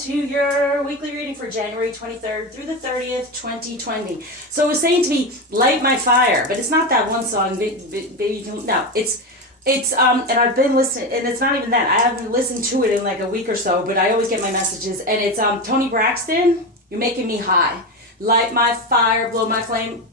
to your weekly reading for January 23rd through the 30th, 2020. So it was saying to me, light my fire, but it's not that one song, baby, no, it's, and I've been listening, and it's not even that, I haven't listened to it in like a week or so, but I always get my messages, and it's, Tony Braxton, You're Making Me High. Light my fire, blow my flame,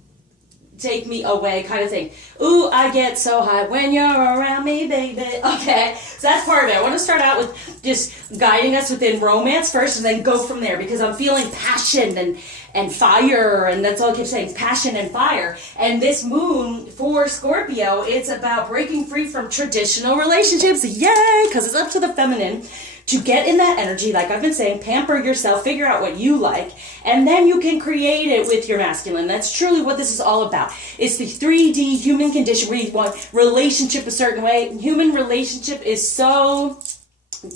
take me away, kind of thing. Ooh, I get so high when you're around me, baby. Okay, so that's part of it. I want to start out with just guiding us within romance first and then go from there because I'm feeling passion and fire, and that's all I keep saying, passion and fire. And this moon for Scorpio, it's about breaking free from traditional relationships. Yay, because it's up to the feminine to get in that energy, like I've been saying, pamper yourself, figure out what you like, and then you can create it with your masculine. That's truly what this is all about. It's the 3D human condition where you want relationship a certain way. Human relationship is so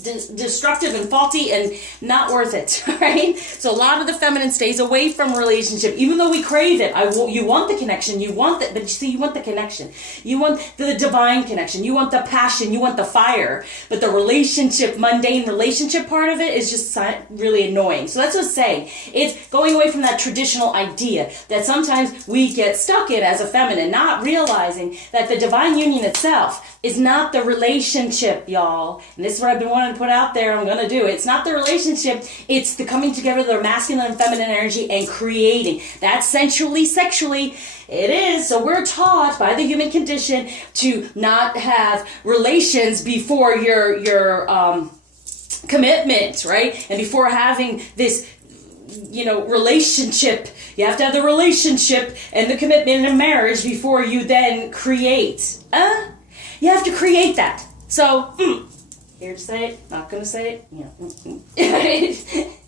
destructive and faulty and not worth it, right? So a lot of the feminine stays away from relationship, even though we crave it. You want the connection, you want that, but you see, you want the connection. You want the divine connection. You want the passion. You want the fire. But the relationship, mundane relationship part of it is just really annoying. So that's what I'm saying. It's going away from that traditional idea that sometimes we get stuck in as a feminine, not realizing that the divine union itself is not the relationship, y'all. And this is what I've been wanting to put out there. I'm going to do it. It's not the relationship. It's the coming together of the masculine and feminine energy and creating. That's sensually, sexually. It is. So we're taught by the human condition to not have relations before your commitment, right? And before having this relationship. You have to have the relationship and the commitment in marriage before you then create. You have to create that. So, here to say it, not going to say it.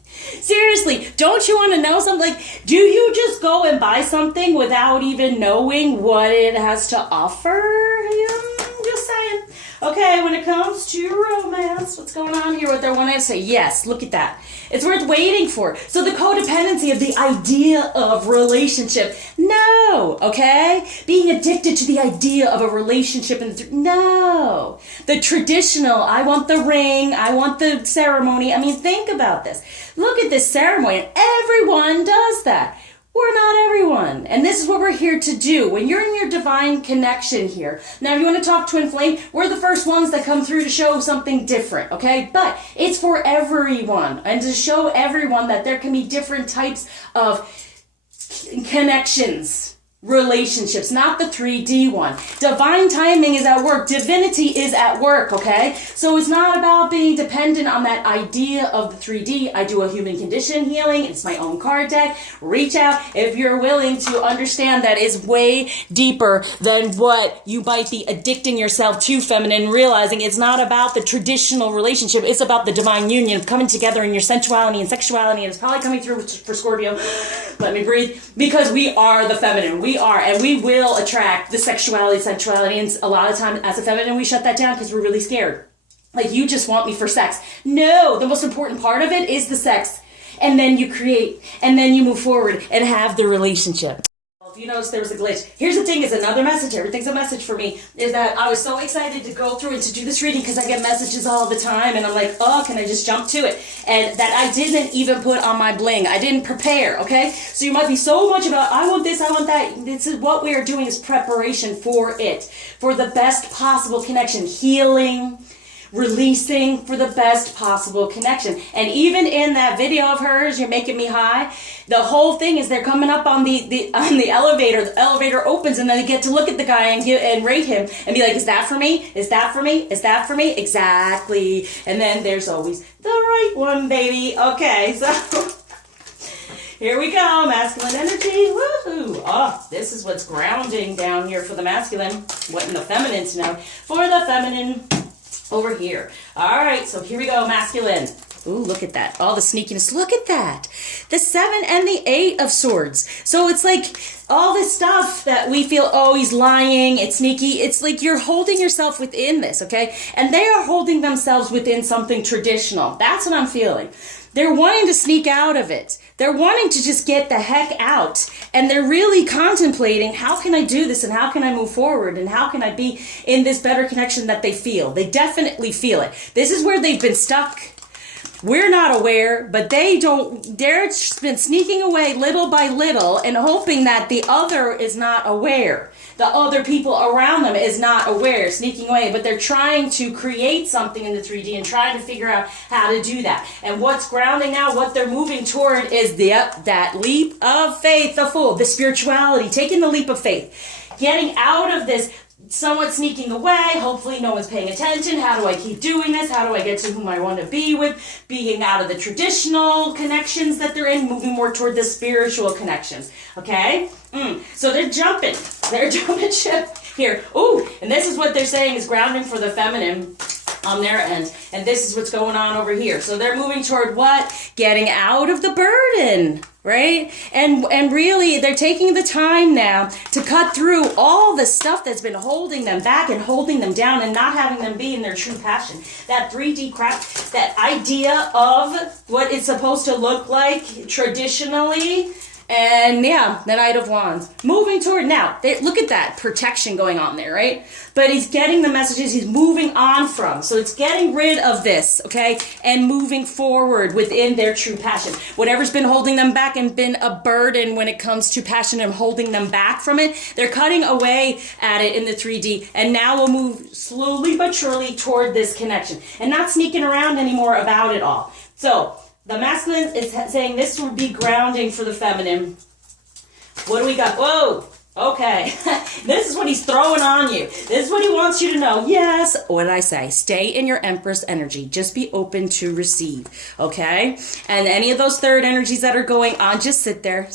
Seriously, don't you want to know something? Like, do you just go and buy something without even knowing what it has to offer? Just saying. Okay, when it comes to romance, what's going on here? What they're wanting to say? Yes, look at that. It's worth waiting for. So the codependency of the idea of relationship. No, okay? Being addicted to the idea of a relationship. No. The traditional, I want the ring, I want the ceremony. I mean, think about this. Look at this ceremony. Everyone does that. We're not everyone. And this is what we're here to do. When you're in your divine connection here. Now, if you want to talk twin flame, we're the first ones that come through to show something different, okay? But it's for everyone. And to show everyone that there can be different types of connections. Relationships, not the 3D one. Divine timing is at work. Divinity is at work, okay? So it's not about being dependent on that idea of the 3D. I do a human condition healing. It's my own card deck. Reach out if you're willing to understand that is way deeper than what you might be addicting yourself to feminine, realizing it's not about the traditional relationship. It's about the divine union coming together in your sensuality and sexuality, and it's probably coming through for Scorpio. Let me breathe. Because we are the feminine. We are, and we will attract the sexuality, sensuality, and a lot of time as a feminine we shut that down because we're really scared. Like, you just want me for sex. No, the most important part of it is the sex, and then you create, and then you move forward and have the relationship. If you notice there was a glitch, here's the thing, is another message, everything's a message for me, is that I was so excited to go through and to do this reading because I get messages all the time and I'm like, oh, can I just jump to it? And that I didn't even put on my bling. I didn't prepare, okay? So you might be so much about, I want this, I want that. This is what we are doing, is preparation for it, for the best possible connection, healing, releasing, for the best possible connection. And even in that video of hers, You're Making Me High, the whole thing is they're coming up on the elevator. The elevator opens and then they get to look at the guy and rate him and be like, is that for me? Is that for me? Is that for me? Exactly. And then there's always the right one, baby. Okay, so here we go, masculine energy. Woohoo! Oh, this is what's grounding down here for the masculine. What in the feminine to know for the feminine over here. All right, so here we go, masculine. Ooh, look at that. All the sneakiness. Look at that. The 7 and the 8 of swords. So it's like all this stuff that we feel, oh, he's lying, it's sneaky. It's like you're holding yourself within this, okay? And they are holding themselves within something traditional. That's what I'm feeling. They're wanting to sneak out of it. They're wanting to just get the heck out. And they're really contemplating, how can I do this and how can I move forward and how can I be in this better connection that they feel. They definitely feel it. This is where they've been stuck we're not aware, but they're been sneaking away little by little and hoping that the other is not aware. The other people around them is not aware, sneaking away, but they're trying to create something in the 3D and trying to figure out how to do that. And what's grounding now, what they're moving toward is that leap of faith, the Fool, the spirituality, taking the leap of faith, getting out of this somewhat sneaking away. Hopefully no one's paying attention. How do I keep doing this? How do I get to whom I want to be with? Being out of the traditional connections that they're in, moving more toward the spiritual connections. Okay? So they're jumping. They're jumping ship here. Ooh, and this is what they're saying is grounding for the feminine on their end. And this is what's going on over here. So they're moving toward what? Getting out of the burden. Right? And really, they're taking the time now to cut through all the stuff that's been holding them back and holding them down and not having them be in their true passion. That 3D crap, that idea of what it's supposed to look like traditionally. And yeah, the Knight of Wands. Moving toward, now, look at that protection going on there, right? But he's getting the messages he's moving on from. So it's getting rid of this, okay? And moving forward within their true passion. Whatever's been holding them back and been a burden when it comes to passion and holding them back from it, they're cutting away at it in the 3D. And now we'll move slowly but surely toward this connection. And not sneaking around anymore about it all. So the masculine is saying this would be grounding for the feminine. What do we got? Whoa. Okay. This is what he's throwing on you. This is what he wants you to know. Yes. What did I say? Stay in your Empress energy. Just be open to receive. Okay? And any of those third energies that are going on, just sit there,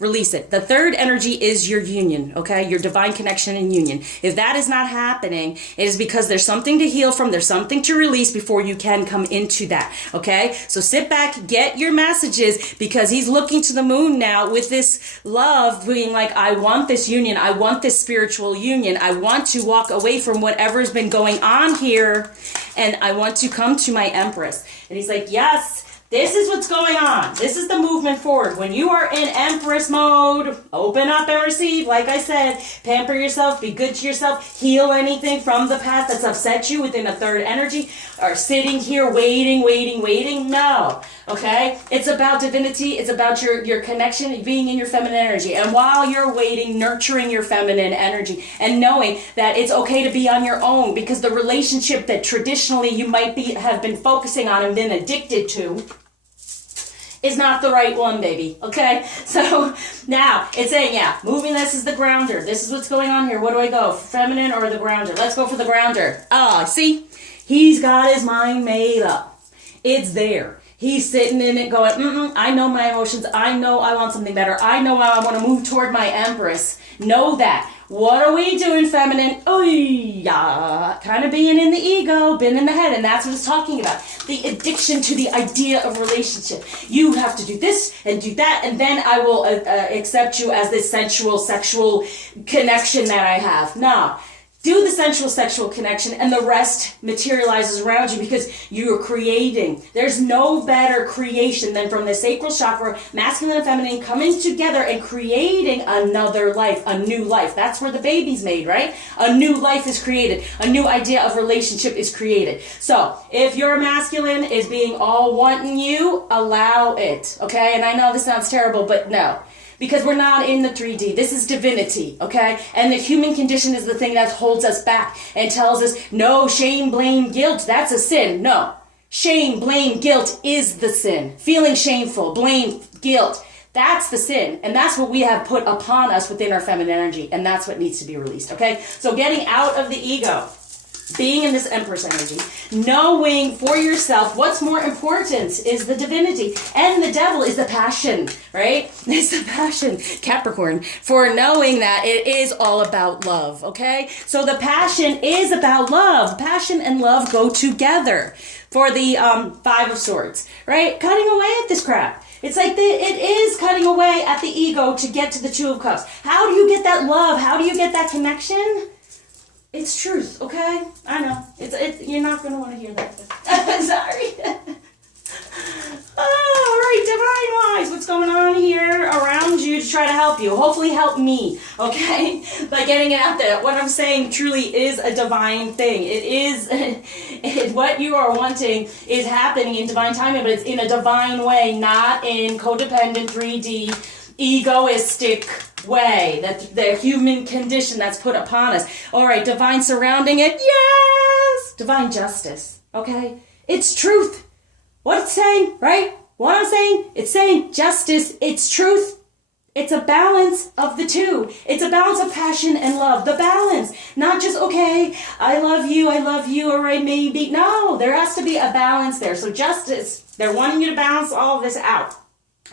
release it. The third energy is your union. Okay? Your divine connection and union. If that is not happening, it is because there's something to heal from. There's something to release before you can come into that. Okay? So sit back, get your messages, because he's looking to the moon now with this love, being like, I want this union. I want this spiritual union. I want to walk away from whatever's been going on here, and I want to come to my Empress. And he's like, yes, this is what's going on. This is the movement forward. When you are in Empress mode, open up and receive. Like I said, pamper yourself, be good to yourself, heal anything from the past that's upset you within a third energy, or sitting here waiting. No. Okay? It's about divinity. It's about your connection, being in your feminine energy. And while you're waiting, nurturing your feminine energy and knowing that it's okay to be on your own, because the relationship that traditionally you might have been focusing on and been addicted to is not the right one, baby. Okay? So now it's saying, yeah, moving this is the grounder. This is what's going on here. What do I go? Feminine or the grounder? Let's go for the grounder. See? He's got his mind made up. It's there. He's sitting in it going, I know my emotions. I know I want something better. I know I want to move toward my Empress. Know that. What are we doing, feminine? Oh, yeah. Kind of being in the ego, being in the head. And that's what it's talking about. The addiction to the idea of relationship. You have to do this and do that, and then I will accept you as this sensual, sexual connection that I have. No. Do the sensual sexual connection, and the rest materializes around you, because you're creating. There's no better creation than from the sacral chakra, masculine and feminine, coming together and creating another life, a new life. That's where the baby's made, right? A new life is created. A new idea of relationship is created. So if your masculine is being all wanting you, allow it, okay? And I know this sounds terrible, but no. Because we're not in the 3D. This is divinity, okay? And the human condition is the thing that holds us back and tells us, no, shame, blame, guilt, that's a sin. No. Shame, blame, guilt is the sin. Feeling shameful, blame, guilt, that's the sin. And that's what we have put upon us within our feminine energy. And that's what needs to be released, okay? So getting out of the ego, being in this Empress energy, knowing for yourself what's more important is the divinity, and the devil is the passion, right? It's the passion, Capricorn, for knowing that it is all about love, okay? So the passion is about love. Passion and love go together for the Five of Swords, right? Cutting away at this crap. It's like it is cutting away at the ego to get to the Two of Cups. How do you get that love? How do you get that connection? It's truth, okay? I know. You're not going to want to hear that. Sorry. All right, divine wise, what's going on here around you to try to help you. Hopefully help me, okay? By getting it out there. What I'm saying truly is a divine thing. It is, what you are wanting is happening in divine timing, but it's in a divine way, not in codependent 3D, egoistic way, that the human condition that's put upon us. All right, divine surrounding it, yes! Divine justice, okay? It's truth. What it's saying, right? What I'm saying, it's saying justice, it's truth. It's a balance of the two. It's a balance of passion and love. The balance. Not just, okay, I love you, all right, maybe. No, there has to be a balance there. So justice, they're wanting you to balance all of this out.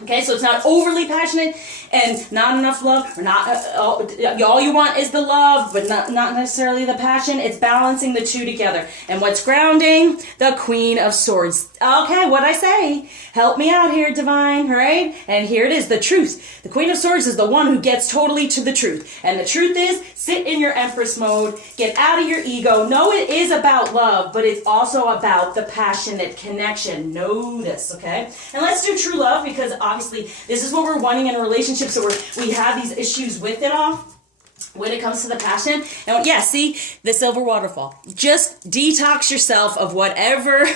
Okay, so it's not overly passionate and not enough love, or not all you want is the love, but not necessarily the passion. It's balancing the two together. And what's grounding? The Queen of Swords. Okay, what'd I say? Help me out here, divine, right? And here it is, the truth. The Queen of Swords is the one who gets totally to the truth. And the truth is, sit in your Empress mode, get out of your ego. Know it is about love, but it's also about the passionate connection. Know this, okay? And let's do true love, because obviously this is what we're wanting in a relationship, so we have these issues with it all when it comes to the passion. And yeah, see, the silver waterfall. Just detox yourself of whatever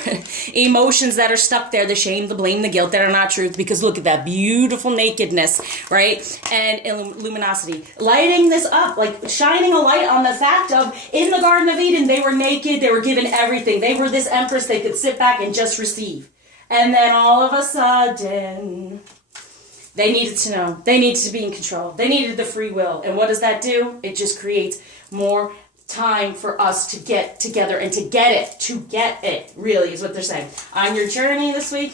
emotions that are stuck there, the shame, the blame, the guilt that are not truth, because look at that beautiful nakedness, right? And luminosity. Lighting this up, like shining a light on the fact of, in the Garden of Eden, they were naked, they were given everything. They were this empress, they could sit back and just receive. And then all of a sudden, they needed to know. They needed to be in control. They needed the free will. And what does that do? It just creates more time for us to get together and to get it. To get it, really, is what they're saying. On your journey this week,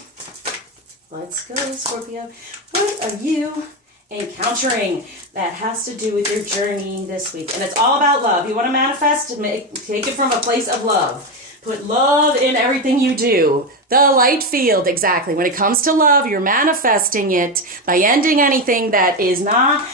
let's go, Scorpio. What are you encountering that has to do with your journey this week? And it's all about love. You want to manifest? Take it from a place of love. Put love in everything you do. The light field, exactly. When it comes to love, you're manifesting it by ending anything that is not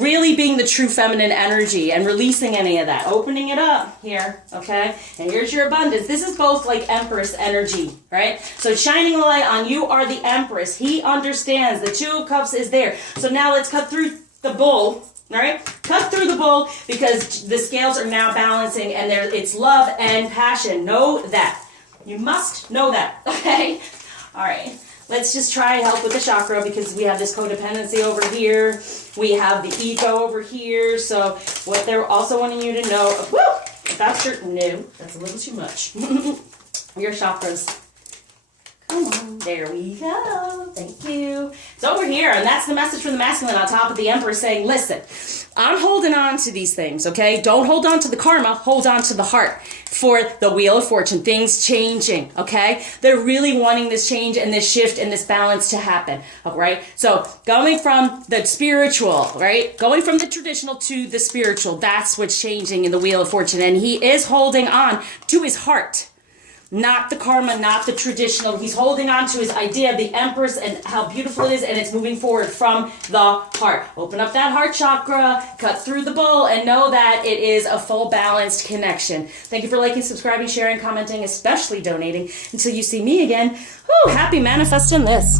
really being the true feminine energy and releasing any of that. Opening it up here, okay? And here's your abundance. This is both like Empress energy, right? So shining a light on you are the Empress. He understands. The Two of Cups is there. So now let's cut through the bull. All right, cut through the bull, because the scales are now balancing, and it's love and passion. Know that. You must know that, okay? All right, let's just try and help with the chakra, because we have this codependency over here. We have the ego over here. So what they're also wanting you to know, that's a little too much. Your chakras. Come on, there we go. Thank you. It's over here, and that's the message from the masculine on top of the Emperor saying, listen, I'm holding on to these things, okay? Don't hold on to the karma, hold on to the heart for the Wheel of Fortune, things changing, okay? They're really wanting this change and this shift and this balance to happen, all right? So going from the spiritual, right? Going from the traditional to the spiritual, that's what's changing in the Wheel of Fortune, and he is holding on to his heart. Not the karma, not the traditional. He's holding on to his idea of the Empress and how beautiful it is, and it's moving forward from the heart. Open up that heart chakra, cut through the bull, and know that it is a full balanced connection. Thank you for liking, subscribing, sharing, commenting, especially donating. Until you see me again, happy manifesting this.